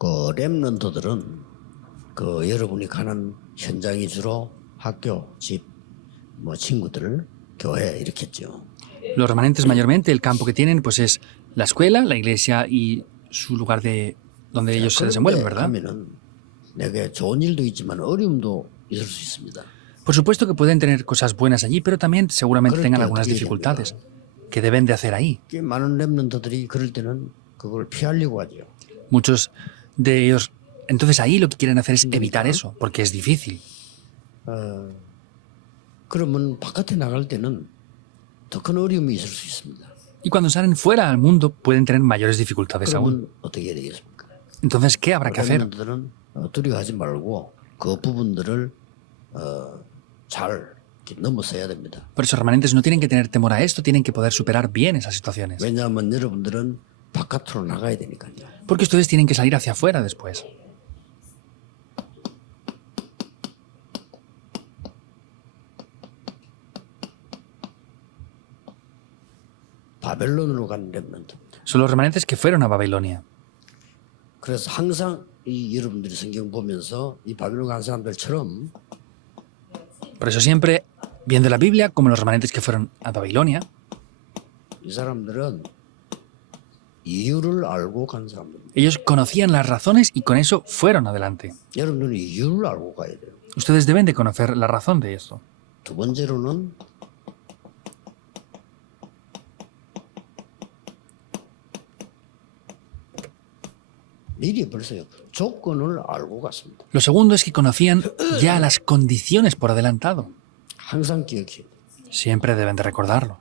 그 렘넌트들은 여러분이 가는 현장이 주로 학교, 집, 친구들, 교회 이렇게 했죠. Los remanentes mayormente el campo que tienen pues es la escuela, la iglesia y su lugar de donde ellos se desenvuelven, ¿verdad? 가면은 내게 좋은 일도 있지만 어려움도 있을 수 있습니다. Por supuesto que pueden tener cosas buenas allí, pero también seguramente 그럴 tengan 때 algunas 어떻게 dificultades que deben de hacer ahí. 꽤 많은 렘넌트들이 그럴 때는 그걸 피하려고 하죠. Muchos de ellos, entonces ahí lo que quieren hacer es evitar eso, porque es difícil. 그러면 바깥에 나갈 때는 더 큰 어려움이 있을 수 있습니다. Y cuando salen fuera al mundo pueden tener mayores dificultades aún. 그러면 어떻게 해야 되겠습니까? Entonces, ¿qué habrá que hacer? 렘넌트들은 두려워하지 말고 그 부분들을 잘 이렇게 넘어서야 됩니다. Por eso, remanentes no tienen que tener temor a esto, tienen que poder superar bien esas situaciones. 왜냐하면 여러분들은 바깥으로 나가야 되니까요. Porque ustedes tienen que salir hacia afuera después. 바벨론으로 간 렘넌트. Son los remanentes que fueron a Babilonia. 그래서 항상 이 여러분들이 성경 보면서 이 바벨론 간 사람들처럼 Por eso siempre, viendo la Biblia, como los remanentes que fueron a Babilonia, 이 사람들은 이유를 알고 간 사람들입니다. ellos conocían las razones y con eso fueron adelante. 여러분들은 이유를 알고 가야 돼요. Ustedes deben de conocer la razón de esto. 두 번째로는 미리 벌써 조건을 알고 갔습니다. Lo segundo es que conocían ya las condiciones por adelantado. 항상 기억해요. Siempre deben de recordarlo.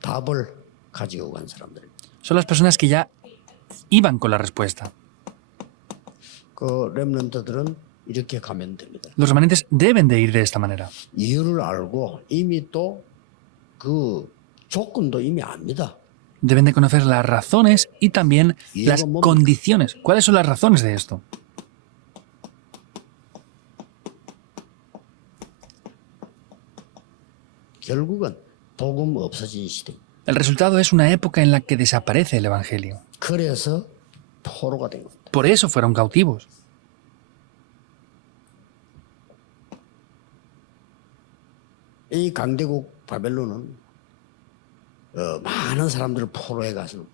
답을 가지고 간 사람들. Son las personas que ya iban con la respuesta. 그 렘넌트들은 이렇게 가면 됩니다. Los remanentes deben de ir de esta manera. 이유를 알고 이미 또 그 조건도 이미 압니다. Deben de conocer las razones y también Y las luego, condiciones. ¿Cuáles son las razones de esto? 결국은 복음 없어진 시대. El resultado es una época en la que desaparece el Evangelio. 그래서 포로가 된 겁니다. Por eso fueron cautivos. 이 강대국 바벨론은 많은 사람들을 포로해 가서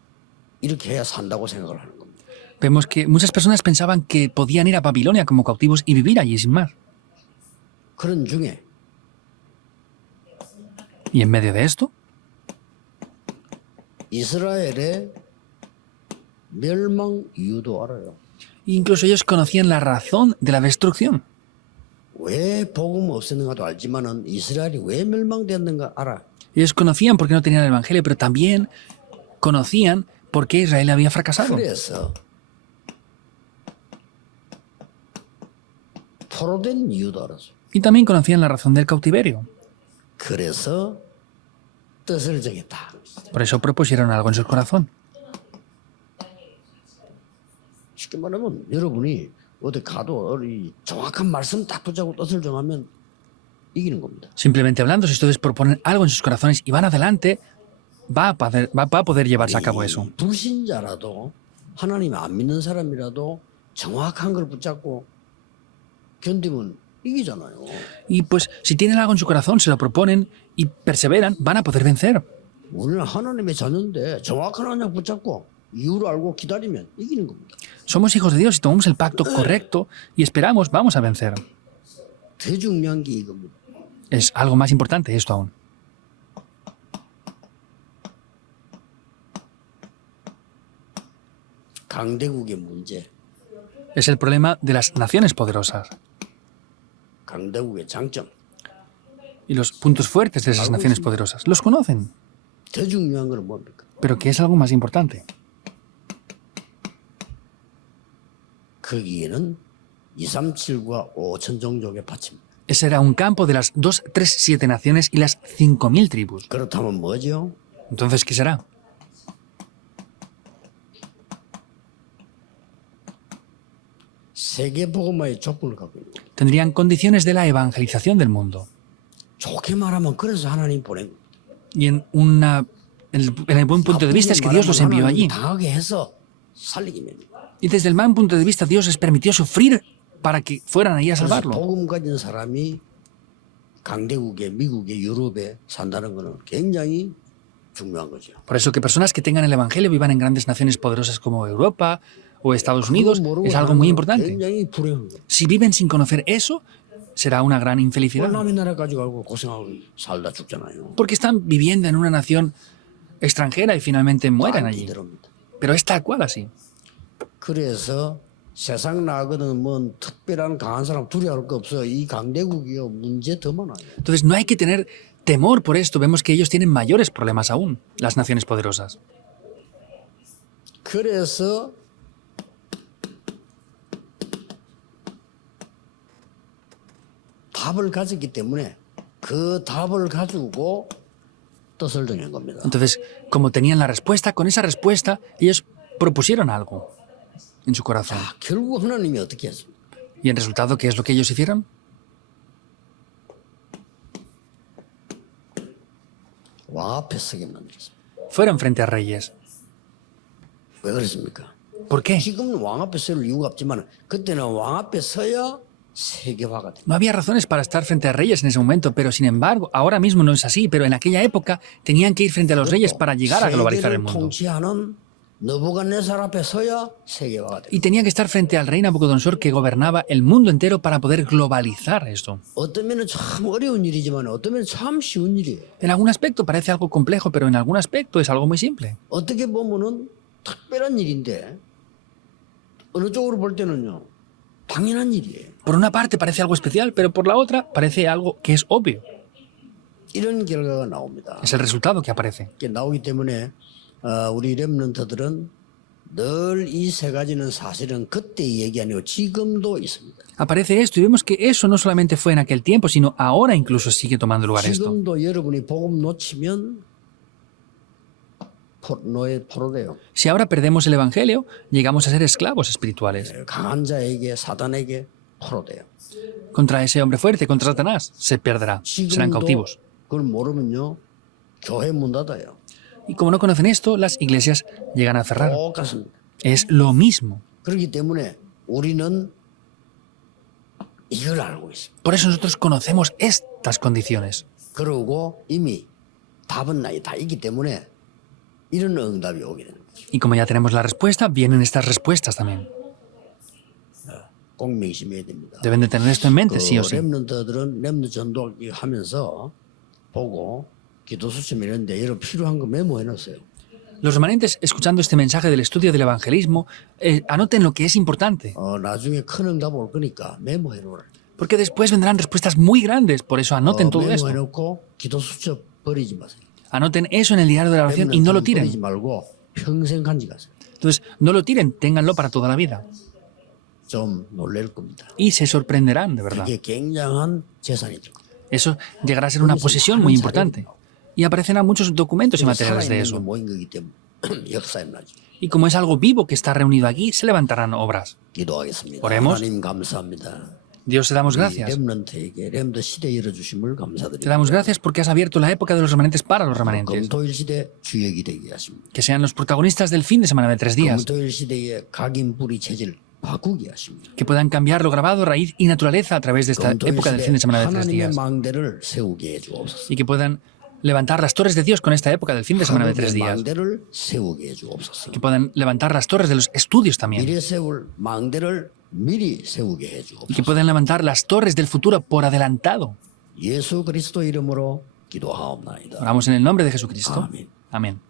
이렇게 해야 산다고 생각을 하는 겁니다. Vemos que muchas personas pensaban que podían ir a Babilonia como cautivos y vivir allí sin más. 그런 중에 Y en medio de esto, 이스라엘의 멸망 이유도 알아요. incluso ellos conocían la razón de la destrucción. 왜 복음 없었는가도 알지만은 이스라엘이 왜 멸망되었는가 알아. Ellos conocían por qué no tenían el Evangelio, pero también conocían por qué Israel había fracasado. 그래서 포로된 이유도 알았어. Y también conocían la razón del cautiverio. 그래서 뜻을 정했다. Por eso propusieron algo en su corazón. 쉽게 말하면 여러분이 어디 가도 이 정확한 말씀 딱 붙잡고 뜻을 정하면 이기는 겁니다. Simplemente hablando, si ustedes proponen algo en sus corazones y van adelante, va a poder llevarse a cabo eso. 불신자라도 하나님 안 믿는 사람이라도 정확한 걸 붙잡고 견디면 이기잖아요. Y pues si tienen algo en su corazón, se lo proponen y perseveran, van a poder vencer. 우리는 하나님의 자녀인데 정확한 언약 붙잡고 이유를 알고 기다리면 이기는 겁니다. Somos hijos de Dios y tomamos el pacto correcto y esperamos, vamos a vencer. 더 중요한 게 이겁니다. Es algo más importante esto aún. 강대국의 문제, Es el problema de las naciones poderosas 강대국의 장점. y los puntos fuertes de esas naciones poderosas. Los conocen, 더 중요한 건 뭡니까? pero ¿qué es algo más importante? 거기에는 237과 5천 종족의 밭입니다. Ese era un campo de las 2, 3, 7 naciones y las 5.000 tribus. 그렇다면 뭐죠? Entonces, ¿qué será? 세계 복음화의 조건을 갖고 있는 겁니다. Tendrían condiciones de la evangelización del mundo. 좋게 말하면 그래서 하나님 보낸 겁니다. Y en el buen punto de vista es que Dios los envió allí. 당하게 해서 살리기 위해. Y desde el mal punto de vista, Dios les permitió sufrir para que fueran ahí a 그래서 salvarlo. 복음 가진 사람이 강대국에, 미국에, 유럽에 산다는 것은 굉장히 중요한 거죠. Por eso que personas que tengan el Evangelio vivan en grandes naciones poderosas como Europa o Estados Unidos 그거 모르고 es algo 사는 muy 건 importante. 굉장히 불행한 거예요. Si viven sin conocer eso, será una gran infelicidad. 남의 나라 가지고 알고 고생하고 살다 죽잖아요. Porque están viviendo en una nación extranjera y finalmente mueren allí. 이대로입니다. Pero es tal cual así. 그래서 세상 나거든 뭐 특별한 강한 사람 두려워할 거 없어. 이 강대국이요 문제 더 많아요. Entonces no hay que tener temor por esto. Vemos que ellos tienen mayores problemas aún, las naciones poderosas. 그래서 답을 가졌기 때문에 그 답을 가지고 뜻을 정한 겁니다. Entonces, como tenían la respuesta, con esa respuesta ellos propusieron algo en su corazón. 결국 하나님이 어떻게 했습니까? ¿Y en resultado qué es lo que ellos hicieron? 왕 앞에 서게 만들었습니다. Fueron frente a reyes. 왜 그랬습니까? ¿Por qué? 지금은 왕 앞에 설 이유가 없지만 그때는 왕 앞에 서야 세계화가 됩니다. No había razones para estar frente a reyes en ese momento, pero sin embargo, ahora mismo no es así, pero en aquella época tenían que ir frente a los reyes para llegar a globalizar el 세계를 mundo. 통치하는 느부갓네살 앞에 서야 세계화가 됩니다. Y tenían que estar frente al rey Nabucodonosor que gobernaba el mundo entero para poder globalizar esto. 어떤 면은 참 어려운 일이지만 어떤 면은 참 쉬운 일이에요. En algún aspecto parece algo complejo, pero en algún aspecto es algo muy simple. 어떻게 보면은 특별한 일인데 어느 쪽으로 볼 때는요 당연한 일이에요. Por una parte parece algo especial, pero por la otra parece algo que es obvio. 이런 결과가 나옵니다. Es el resultado que aparece. 이게 나오기 때문에 우리 렘넌트들은 늘 이 세 가지는 사실은 그때의 얘기 아니고 지금도 있습니다. Aparece esto y vemos que eso no solamente fue en aquel tiempo, sino ahora incluso sigue tomando lugar esto. 지금도 여러분이 복음 놓치면 노예 포로돼요. Si ahora perdemos el Evangelio, llegamos a ser esclavos espirituales. 강한 자에게 사단에게 포로돼요. Contra ese hombre fuerte, contra Satanás, se perderá, serán 지금도 cautivos. 그걸 모르면요 교회 문 닫아요. Y como no conocen esto, las iglesias llegan a cerrar. 똑같습니다. Es lo mismo. 그렇기 때문에 우리는 이걸 알고 있습니다. Por eso nosotros conocemos estas condiciones. 그러고 이미 답은 나에 다 있기 때문에 이런 응답이 오게 되는 거죠. Y como ya tenemos la respuesta, vienen estas respuestas también. 꼭 명심해야 됩니다. Deben de tener esto en mente, sí o sí. 렘넌트들은 렘넌트 전도하기 하면서 보고 기도 수첩 이런데 여러분 필요한 거 메모해 놨어요. Los remanentes, escuchando este mensaje del estudio del evangelismo, anoten lo que es importante. 나중에 큰 응답 올 거니까 메모해 놓으라. Porque después vendrán respuestas muy grandes, por eso anoten todo 메모해 esto. 놓고 기도 수첩 버리지 마세요. Anoten eso en el diario de la oración y no lo 버리지 tiren. 말고 평생 간직하세요. Entonces, no lo tiren, ténganlo para toda la vida. 좀 놀랄 겁니다. Y se sorprenderán, de verdad. 이게 굉장한 재산이 될 겁니다. Eso llegará a ser una posesión muy importante. Y aparecerán muchos documentos y materiales de 살아있는 게 eso. 모인 거기 때문에 역사에 나죠. Y como es algo vivo que está reunido aquí, se levantarán obras. 기도하겠습니다. Oremos. 하나님 감사합니다. Dios, te damos gracias. 렘넌트에게 렘더 시대 열어주심을 Te 감사드립니다. damos gracias porque has abierto la época de los remanentes para los remanentes. 금토일 시대 주역이 되게 하십니다. Que sean los protagonistas del fin de semana de 3 días. 금토일 시대의 각인 뿌리 체질 바꾸게 하십니다. Que puedan cambiar lo grabado, raíz y naturaleza a través de esta 금토일 época del fin de 시대 semana de 3 하나님의 días. 망대를 세우게 해주옵소서. Y que puedan levantar las torres de Dios con esta época del fin de semana de 3 하나님의 días. 망대를 세우게 해주옵소서. Que puedan levantar las torres de los estudios también. 미래 세울 망대를 미리 세우게 Y que 해주옵소서. puedan levantar las torres del futuro por adelantado. 예수 그리스도 이름으로 기도하옵나이다. Oramos en el nombre de Jesucristo. Amén. Amén.